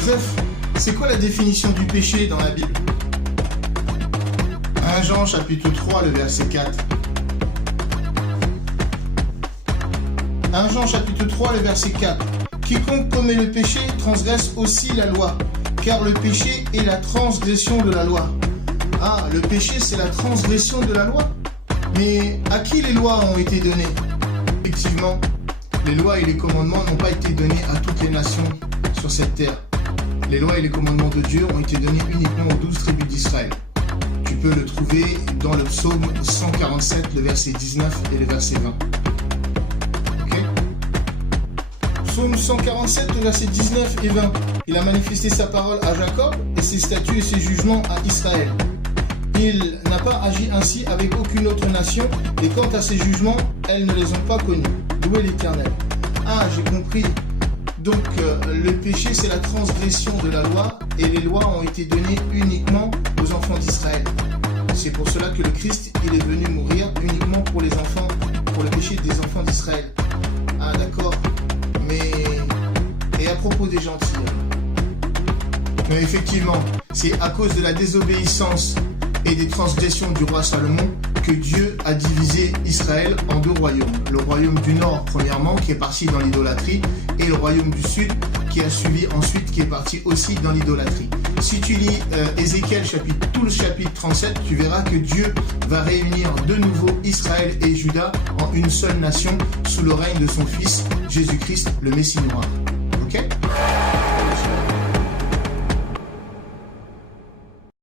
Joseph, c'est quoi la définition du péché dans la Bible? 1 Jean chapitre 3, le verset 4. 1 Jean chapitre 3, le verset 4. Quiconque commet le péché transgresse aussi la loi, car le péché est la transgression de la loi. Ah, le péché c'est la transgression de la loi? Mais à qui les lois ont été données? Effectivement, les lois et les commandements n'ont pas été donnés à toutes les nations sur cette terre. Les lois et les commandements de Dieu ont été donnés uniquement aux 12 tribus d'Israël. Tu peux le trouver dans le psaume 147, le verset 19 et le verset 20. Ok? Psaume 147, le verset 19 et 20. Il a manifesté sa parole à Jacob et ses statuts et ses jugements à Israël. Il n'a pas agi ainsi avec aucune autre nation, et quant à ses jugements, elles ne les ont pas connus. Louez l'Éternel. Ah, j'ai compris. Donc, le péché, c'est la transgression de la loi, et les lois ont été données uniquement aux enfants d'Israël. C'est pour cela que le Christ, il est venu mourir uniquement pour les enfants, pour le péché des enfants d'Israël. Ah, d'accord. Mais... Et à propos des gentils? Mais effectivement, c'est à cause de la désobéissance et des transgressions du roi Salomon que Dieu a divisé Israël en deux royaumes. Le royaume du nord, premièrement, qui est parti dans l'idolâtrie, et le royaume du sud, qui a suivi ensuite, qui est parti aussi dans l'idolâtrie. Si tu lis Ézéchiel, tout le chapitre 37, tu verras que Dieu va réunir de nouveau Israël et Juda en une seule nation, sous le règne de son Fils, Jésus-Christ, le Messie noir.